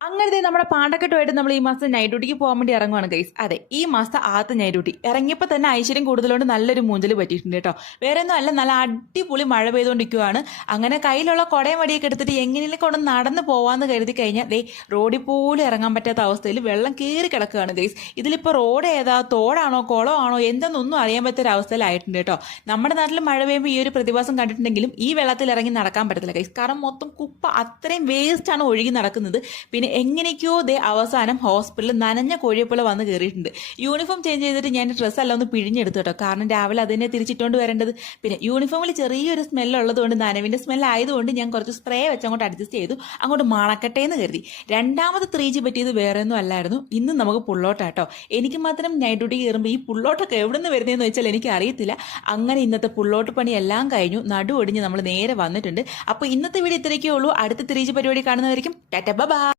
അങ്ങനത്തെ നമ്മുടെ പാണ്ടക്കെട്ടുമായിട്ട് നമ്മൾ ഈ മാസം നൈറ്റ് ഡ്യൂട്ടിക്ക് പോകാൻ വേണ്ടി ഇറങ്ങുവാണ് ഗൈസ് അതെ ഈ മാസം ആദ്യത്തെ നൈറ്റ് ഡ്യൂട്ടി ഇറങ്ങിയപ്പോൾ തന്നെ ഐശ്വര്യം കൂടുതലുകൊണ്ട് നല്ലൊരു മൂഞ്ചൽ പറ്റിയിട്ടുണ്ട് കേട്ടോ. വേറെ ഒന്നും അല്ല നല്ല അടിപൊളി മഴ പെയ്തുകൊണ്ടിരിക്കുവാണ്. അങ്ങനെ കയ്യിലുള്ള കുടയും വടിയൊക്കെ എടുത്തിട്ട് എങ്ങനെയും കൊണ്ട് നടന്ന് പോവാന്ന് കരുതി കഴിഞ്ഞാൽ ദേ റോഡിൽ പോലും ഇറങ്ങാൻ പറ്റാത്ത അവസ്ഥയിൽ വെള്ളം കയറി കിടക്കുകയാണ് ഗൈസ് ഇതിലിപ്പോൾ റോഡ് ഏതാ തോടാണോ കുളമാണോ എന്തെന്നൊന്നും അറിയാൻ പറ്റാത്ത അവസ്ഥയിലായിട്ടുണ്ട് കേട്ടോ. നമ്മുടെ നാട്ടിൽ മഴ പെയ്യുമ്പോൾ ഈ ഒരു പ്രതിഭാസം കണ്ടിട്ടുണ്ടെങ്കിലും ഈ വെള്ളത്തിൽ ഇറങ്ങി നടക്കാൻ പറ്റത്തില്ല ഗൈസ് കാരണം മൊത്തം കുപ്പ അത്രയും വേസ്റ്റ് ആണ് ഒഴുകി നടക്കുന്നത്. പിന്നെ എങ്ങനെയൊക്കെയോ ദേ അവസാനം ഹോസ്പിറ്റലിൽ നനഞ്ഞ കോഴിയെ പോലെ വന്ന് കയറിയിട്ടുണ്ട്. യൂണിഫോം ചേഞ്ച് ചെയ്തിട്ട് ഞാൻ ഡ്രസ്സ് എല്ലാം ഒന്ന് പിഴിഞ്ഞെടുത്തു കേട്ടോ. കാരണം രാവിലെ അതിനെ തിരിച്ചിട്ടുകൊണ്ട് വരേണ്ടത്. പിന്നെ യൂണിഫോമിൽ ചെറിയൊരു സ്മെല്ലുള്ളത് കൊണ്ട് നനവിന്റെ സ്മെല്ല് ആയതുകൊണ്ട് ഞാൻ കുറച്ച് സ്പ്രേ വെച്ച് അങ്ങോട്ട് അഡ്ജസ്റ്റ് ചെയ്തു. അങ്ങോട്ട് മണക്കട്ടെ എന്ന് കരുതി. രണ്ടാമത് ത്രീ ജി പറ്റിയത് വേറെ ഒന്നും അല്ലായിരുന്നു. ഇന്ന് നമുക്ക് പുള്ളോട്ടാട്ടോ എനിക്ക് മാത്രം നൈറ്റ് ഡ്യൂട്ടി കയറുമ്പോൾ ഈ പുള്ളോട്ടൊക്കെ എവിടെ നിന്ന് വരുന്നതെന്ന് വെച്ചാൽ എനിക്ക് അറിയത്തില്ല. അങ്ങനെ ഇന്നത്തെ പുള്ളോട്ട് പണി എല്ലാം കഴിഞ്ഞു. നടു ഒടിഞ്ഞ് നമ്മൾ നേരെ വന്നിട്ടുണ്ട്. അപ്പോൾ ഇന്നത്തെ വീഡിയോ ഇത്രയൊക്കെ ഉള്ളൂ. അടുത്ത ത്രീ ജി പരിപാടി കാണുന്നവരിക്കും ടാറ്റ ബൈ.